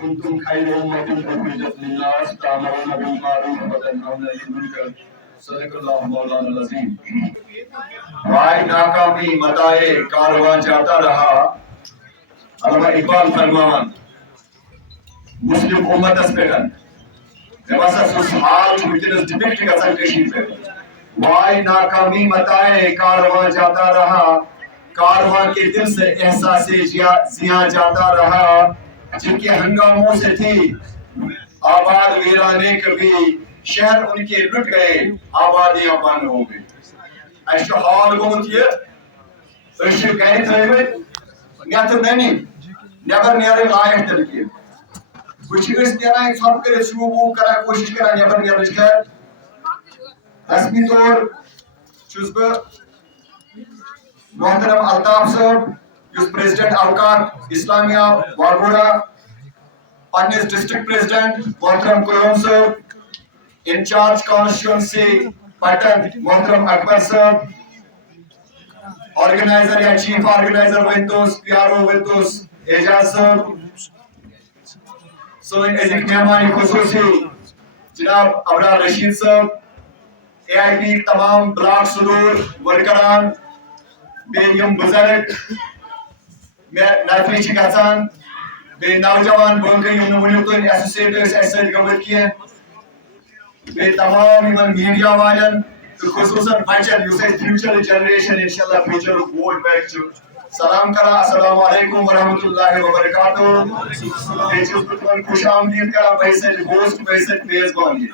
كنتم خير أمة أخرجت للناس تأمرون بالمعروف وتنهون عن المنكر صدق الله مولانا العظیم. وائے ناکامی متائے کارواں جاتا رہا. علامہ اقبال فرماوان مسلم امتس پہ باسان سس حال ونکس ڈپکٹ گژھان کشیر پہ. وائے ناکامی متائے کارواں جاتا رہا, کارواں کے دل سے احساس زیاں جاتا رہا. جن کے ہنگاموں سے تھی آباد ویرانے کبھی, شہر ان کے لٹ گئے آبادیاں بند ہو گئی. ایسے حال گومت یہ گھر تھوت نیتر ننی نبر نیرن لائق تلکی نیران ژھۄپہٕ کٔرِتھ شوٗب ووٗب کران کوشش کران نٮ۪بر نیرنٕچ. خیر رسمی طور چھُس بہٕ محترم الطاف صٲب یُس پریزیڈنٹ اوقات اسلامیہ واگوڑا, پننس ڈسٹرکٹ پریزیڈنٹ محترم قیوم صٲب, انچارج کانسٹیچوئنسی پٹن محترم اکبر صٲب, آرگنائزر یا چیف آرگنائزر ونتوس پی آر او ونتوس اعجاز صٲب, سن ازک مہمان خصوصی جناب ابرار رشید صٲب, اے آئی پی تمام بلاک صدور ورکران, بیٚیہِ یِم بزرگ مےٚ نفری چھِ گژھان, بیٚیہِ نوجوان بٲقٕے یِم نہٕ وُنیُک تام ایسوسیٹ ٲسۍ اَسہِ سۭتۍ گٔمٕتۍ کینٛہہ, بیٚیہِ تمام یِمن میٖڈیا والٮ۪ن تہٕ خصوٗصن بچن یُس اَسہِ فیوٗچر جنریشن انشاءاللہ فیوٗچرُک ووٹ بینک چھُ. سلام کران السلام علیکم ورحمۃ اللہ وبرکاتہ. بیٚیہِ چھُس بہٕ تِمن خوش آمدید کران بہٕ سۭتۍ ہوسٹ بہٕ سۭتۍ میزبان یہِ.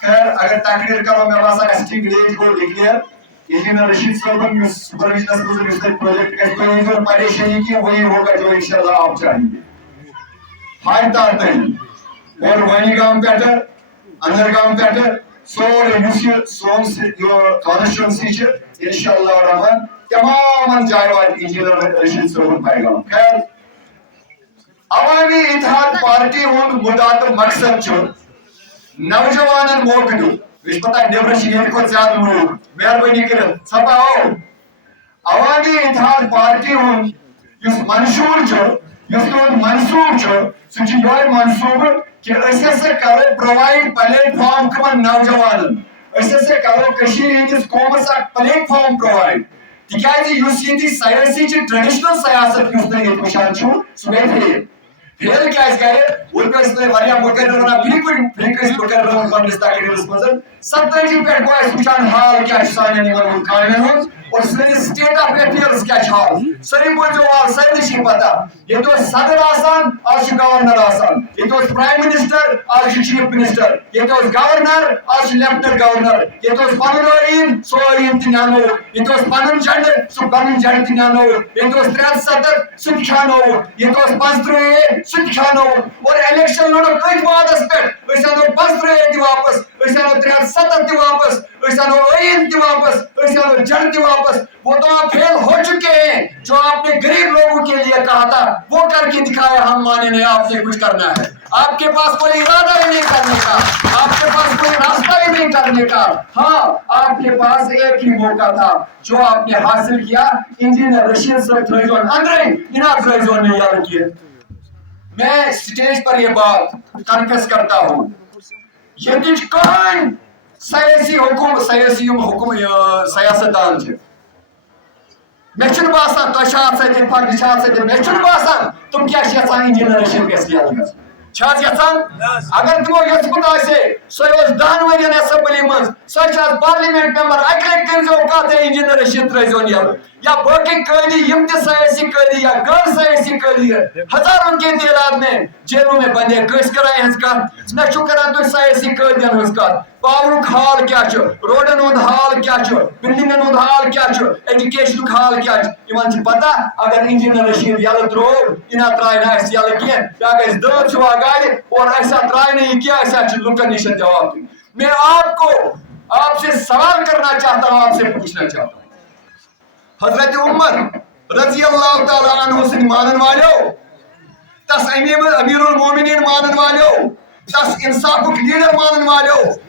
خیر اگر تقریر کرو مےٚ باسان اَسہِ ٹھیٖک وِلیج گوٚو ڈِکلیئر. انجینئر رشید صٲبن یُس سپرویژنس منٛز یُس تۄہہِ پروجیکٹ گژھِ تُہۍ ہیٚیِو پریشٲنی کینٛہہ وہی ہوگا جو انشاءاللہ آپ چاہیں گے. ہر تار تام اور وانی گام پٮ۪ٹھٕ اندر گام پٮ۪ٹھٕ سورُے یُس یہِ سون کانسٹیچوئنسی چھِ انشاءاللہ الرحمن تمامن جایہِ واتہِ انجینئر رشید صٲبُن پیغام. خیر عوامی اتحاد پارٹی ہُنٛد مُدا تہٕ مقصد چھُ نوجوانن موقعہٕ دیُن. مےٚ چھُ پتہ نیبرٕ چھِ ییٚتہِ کھۄتہٕ زیادٕ لوٗکھ, مہربٲنی کٔرِتھ ژھپاو. عوامی اتحاد پارٹی ہُنٛد یُس منشور چھُ, یُس تُہُنٛد منصوٗبہٕ چھُ, سُہ چھُ یِہوٚے منصوٗبہٕ کہِ أسۍ ہسا کرو پرووایڈ پلیٹ فارم کٕمن نوجوانن, أسۍ ہسا کرو کٔشیٖرِ ہٕنٛدِس قومس اکھ پلیٹ فارم پرووایڈ. تِکیازِ یُس ییٚتِچ سیٲسی چھِ ٹریڈشنل سیاست یُس تُہۍ ییٚتہِ وٕچھان چھِو سُہ گٔے فیل. فیل کیازِ گٔے؟ وُنہِ ٲسۍ تُہۍ واریاہ مُقرر ونان فی کُنہِ ٲسۍ مُقرر پننِس تقریرس منٛز 27 پٮ۪ٹھ گوٚو اَسہِ وٕچھان حال کیاہ چھُ سانٮ۪ن یِمن کامٮ۪ن ہُنٛد اور سٲنِس سٹیٹ آف ایفیئرس کیاہ چھُ حال. سٲری بوٗزِو حال, سارنٕے چھِ پتہ. ییٚتہِ اوس صدر آسان آز چھُ گورنر آسان, ییٚتہِ اوس پرایم منسٹر آز چھُ چیف منسٹر, ییٚتہِ اوس گورنر آز چھُ لیفٹنٹ گورنر, ییٚتہِ اوس پنُن ٲیٖن سُہ ٲیٖن تہِ نیٛانووُکھ, ییٚتہِ اوس پنُن جنڈٕ سُہ پنُن جنڈٕ تہِ نیٛانووُکھ, ییٚتہِ اوس 73 سُہ تہِ کھیٛانووُکھ, ییٚتہِ اوس 75 سُہ تہِ کھیٛانووُکھ اور الیکشن لوٚڑُکھ أتھۍ وادس پٮ۪ٹھ أسۍ انو 75 تہِ واپس, أسۍ انو 73 تہِ واپس, أسۍ انو ٲیٖن تہِ واپس, أسۍ انو جنڈ تہِ واپس. وہ تو آپ فیل ہو چکے ہیں. جو آپ نے غریب لوگوں کے لیے کہا تھا وہ کر کے دکھایا, ہم مانے نہیں آپ سے کچھ کرنا ہے. آپ کے پاس کوئی ارادہ ہی نہیں کرنے کا, آپ کے پاس کوئی راستہ ہی نہیں کرنے کا. ہاں آپ کے پاس ایک ہی موقع تھا جو آپ نے حاصل کیا. انجینئر رشید صاحب تھٲیزون اندرے انعام تھٲیزون میں یاد کیے. میں اسٹیج پر یہ بات کنفیس کرتا ہوں, ییٚتِچ کٕہٕنۍ سیاست دان چھِ مےٚ چھُنہٕ باسان تۄہہِ چھا اَتھ سۭتۍ اتفاق چھا اَتھ سۭتۍ مےٚ چھُنہٕ باسان تِم کیٛاہ چھِ یژھان انجینئر رشید گژھِ یلہٕ گژھُن. چھِ حظ یژھان؟ اگر تِمو یوٚژمُت آسہِ سۄ ٲس 10 ؤرین ایسمبلی منٛز, سۄ چھِ آز پارلِمنٹ ممبر, اکہِ لٹہِ کٔرۍزیو کتھ انجینئر رشید ترٲیزون یلہٕ. یا باقی قٲدی یِم تہِ سیاسی قٲدی یا غٲر سیاسی قٲدی ہزاروں کی تعداد میں جیلوں میں بندے کٲنٛسہِ کران یِہنٛز کتھ نہ چھُو کران تُہۍ سیاسی قٲدین ہٕنٛز کتھ. پاورُک حال کیاہ چھُ, روڈن ہُنٛد حال کیاہ چھُ, بلڈنگن ہُنٛد حال کیاہ چھُ, ایجوکیشنُک حال کیاہ چھُ. یِمن چھِ پتہ اگر انجینئر رشید یلہٕ ترٛوو یہِ نہ ترٛایہِ نہٕ اَسہِ یلہٕ کینٛہہ, یا گژھِ دٲب چھُوا گاڑِ اور اَسہِ ترٛایہِ نہٕ یہِ کینٛہہ, اَسہِ چھُ لُکن نِش جواب دیُن. میں آپ سے سوال کرنا چاہتا ہوں, آپ سے پوچھنا چاہتا ہوں, حضرت عمر رضی اللہ تعالیٰ عنہ سٕنٛدۍ مانن والیو, تس امیر المومنین مانن والیو, تس انصافُک لیڈر مانن والیو,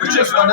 which is one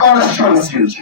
constituency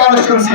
constituency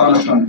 constituency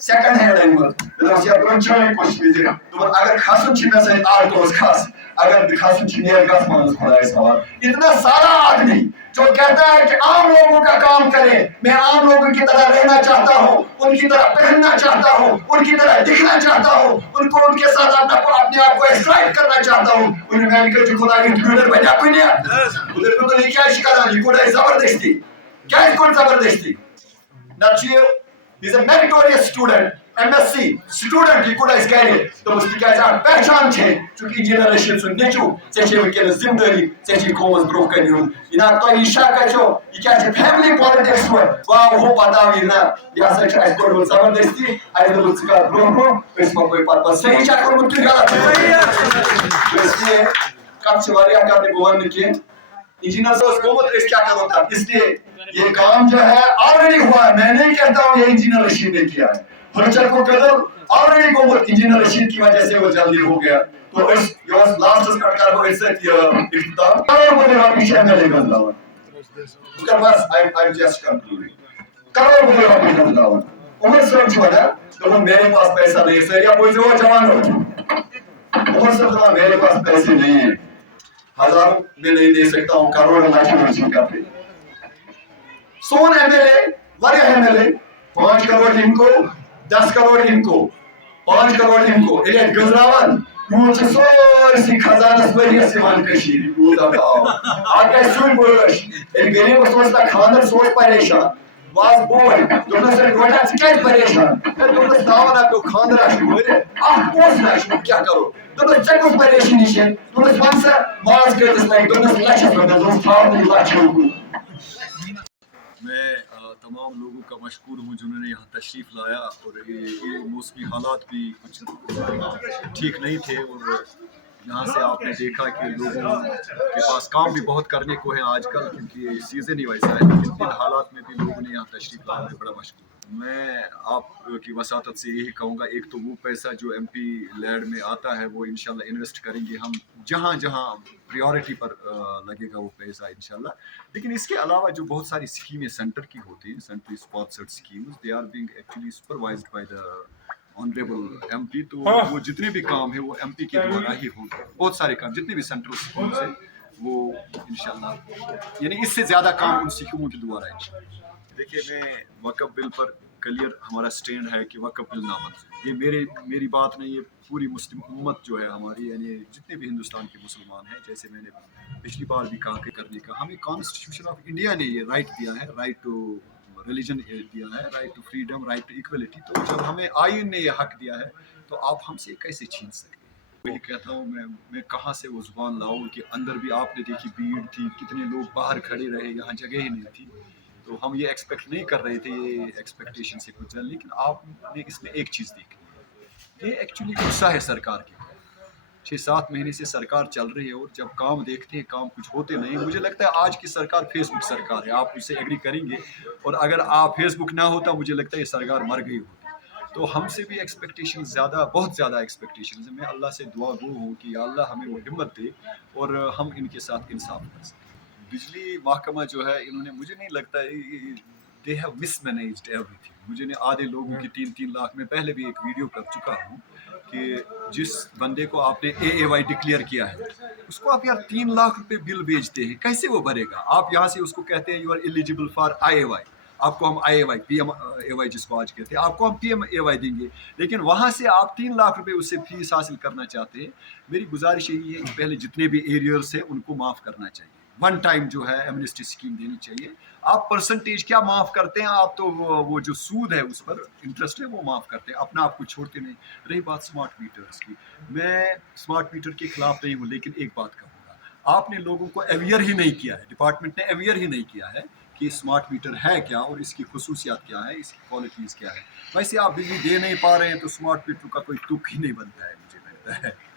second hand انمت یا برونچائی کچھ بھی دیا تو اگر کھاسن چھ میں سے آلٹوز کھاس اگر کھاسن چھ نیر گاس مانس خدا سوال اتنا سارا آدمی جو کہتا ہے کہ عام لوگوں کا کام کرے میں عام لوگوں کی طرح رہنا چاہتا ہوں ان کی طرح پہننا چاہتا ہوں ان کی طرح دکھنا چاہتا ہوں ان کو ان کے ساتھ اپنے آپ کو ایکسائٹ کرنا چاہتا ہوں انہیں میں نے کہا جو خدا کی ڈھونڈر بنیا کوئی نہیں ادھر کو تو نہیں کیا شکارا نہیں کوئی زبردستی کیا ہے کوئی زبردستی نچیو he's a meritorious student MSc student یہ کوڑا اس کہہ رہے تو اس کی کیا پہچان چھے چونکہ انجینئر رشید سن نیچو چیچے وکیل ذمہ داری چیچے قومس برو کنیو ینا تو یہ شاکا چھو یہ کیا چھے فیملی پالیٹکس ہوئے واہ وہ پتا ہوئی نا یہ سا چھے اس کوڑ زبردستی ایز دل سکا برو اس میں کوئی پتہ صحیح چاہ کر مجھے غلط ہے اس لیے کب چواری آپ نے گوان کی انجینئر سے اس قومت اس کیا کرو تھا اس لیے یہ کام جو ہے آلریڈی ہوا ہے میں نہیں کہتا ہوں یہ انجینئر رشید نے کیا ہے فرچر کو قدر آلریڈی قومت انجینئر رشید کی وجہ سے وہ جلدی ہو گیا تو اس یہ لاسٹ اس کٹ کر وہ اس سے اختتام کرو بولے آپ پیچھے ایم ایل اے گندا ہوا اس کا بس I'm just concluding کرو بولے آپ پیچھے گندا ہوا عمر صاحب چھوڑا تو میرے پاس پیسہ نہیں سر یا کوئی جو جوان ہو عمر صاحب میرے پاس پیسے نہیں ہیں ہزار میں نہیں دے سکتا ہوں کروڑ لاکھ مرچی کا پہ سون ایم ایل اے واریا ایم ایل اے 5 کروڑ ان کو 10 کروڑ ان کو 5 کروڑ ان کو ایک گزراون وہ سورسی خزانس وریہ سیوان کشیر وہ دباؤ آگے سوئی بولش ایک غریب سوچتا خاندر سوچ پریشان واز بوئی دونا سے گوٹا چکیز پریشان دونا سے داوانا پہ خاندر آشی بولے آپ پوچھ ناشی کیا کرو دونا چکوز پریشانی شے دونا سے وانسا ماز کرتس لائک دونا سے لچھت بردہ دونا سے فاردی لچھت میں تمام لوگوں کا مشکور ہوں جنہوں نے یہاں تشریف لایا اور یہ موسمی حالات بھی کچھ ٹھیک نہیں تھے اور یہاں سے آپ نے دیکھا کہ لوگوں کے پاس کام بھی بہت کرنے کو ہے آج کل کیونکہ یہ سیزن ہی ویسا ہے لیکن ان حالات میں بھی لوگوں نے یہاں تشریف لایا میں بڑا مشکور ہوں میں آپ کی وساطت سے یہی کہوں گا ایک تو وہ پیسہ جو ایم پی لیڈ میں آتا ہے وہ انشاءاللہ انویسٹ کریں گے ہم جہاں جہاں پریورٹی پر لگے گا وہ پیسہ انشاءاللہ لیکن اس کے علاوہ جو بہت ساری اسکیمیں سینٹر کی ہوتی ہیں centrally sponsored schemes they are being actually supervised by the honourable M P تو وہ جتنے بھی کام ہیں وہ ایم پی کے دوارا ہی ہوں گے بہت سارے کام جتنے بھی سینٹرل اسکیمز ہیں وہ انشاءاللہ یعنی اس سے زیادہ کام ان اسکیموں کے دوارا انشاءاللہ دیکھیے میں وقف بل پر کلیئر ہمارا سٹینڈ ہے کہ وقف بل نامنظور یہ میری بات نہیں یہ پوری مسلم امت جو ہے ہماری یعنی جتنے بھی ہندوستان کے مسلمان ہیں جیسے میں نے پچھلی بار بھی کہا کہ کرنے کا ہمیں کانسٹیٹیوشن آف انڈیا نے یہ رائٹ دیا ہے رائٹ ٹو ریلیجن دیا ہے right to freedom right to equality تو جب ہمیں آئین نے یہ حق دیا ہے تو آپ ہم سے کیسے چھین سکتے وہی کہتا ہوں میں کہاں سے وہ زبان لاؤں کہ اندر بھی آپ نے دیکھی بھیڑ تھی کتنے لوگ باہر کھڑے رہے یہاں جگہ ہی نہیں تھی تو ہم یہ ایکسپیکٹ نہیں کر رہے تھے یہ ایکسپیکٹیشن سے گزر لیکن آپ نے اس میں ایک چیز دیکھی یہ ایکچولی غصہ ہے سرکار کی 6-7 مہینے سے سرکار چل رہی ہے اور جب کام دیکھتے ہیں کام کچھ ہوتے نہیں مجھے لگتا ہے آج کی سرکار فیس بک سرکار ہے آپ اس سے ایگری کریں گے اور اگر آپ فیس بک نہ ہوتا مجھے لگتا ہے یہ سرکار مر گئی ہوتی تو ہم سے بھی ایکسپیکٹیشن زیادہ بہت زیادہ ایکسپیکٹیشن ہے میں اللہ سے دعا گو ہوں کہ یا اللہ ہمیں وہ ہمت دے اور ہم ان کے ساتھ انصاف کر سکیں بجلی محکمہ جو ہے انہوں نے مجھے نہیں لگتا they have miss managed every thing مجھے نے آدھے لوگوں کی 3 لاکھ میں پہلے بھی ایک ویڈیو کر چکا ہوں کہ جس بندے کو آپ نے AAY ڈکلیئر کیا ہے اس کو آپ یار 3 لاکھ روپے بل بیچتے ہیں کیسے وہ بھرے گا آپ یہاں سے اس کو کہتے ہیں you are eligible for IAY آپ کو ہم IAY PMAY جس کو آج کہتے ہیں آپ کو ہم PMAY دیں گے لیکن وہاں سے آپ 3 لاکھ روپے اس سے فیس حاصل کرنا چاہتے ہیں میری گزارش یہی ہے کہ پہلے جتنے بھی ایریئرس ہیں ان کو معاف کرنا چاہیے ون ٹائم جو ہے ایمنسٹی اسکیم دینی چاہیے آپ پرسنٹیج کیا معاف کرتے ہیں آپ تو وہ جو سود ہے اس پر انٹرسٹ ہے وہ معاف کرتے ہیں اپنا آپ کو چھوڑتے نہیں رہی بات اسمارٹ میٹرس کی میں اسمارٹ میٹر کے خلاف نہیں ہوں لیکن ایک بات کہوں گا آپ نے لوگوں کو اویئر ہی نہیں کیا ہے ڈپارٹمنٹ نے اویئر ہی نہیں کیا ہے کہ اسمارٹ میٹر ہے کیا اور اس کی خصوصیات کیا ہے اس کی کوالٹیز کیا ہے ویسے آپ بجلی دے نہیں پا رہے ہیں تو اسمارٹ میٹر کا کوئی تک ہی نہیں بنتا ہے مجھے لگتا ہے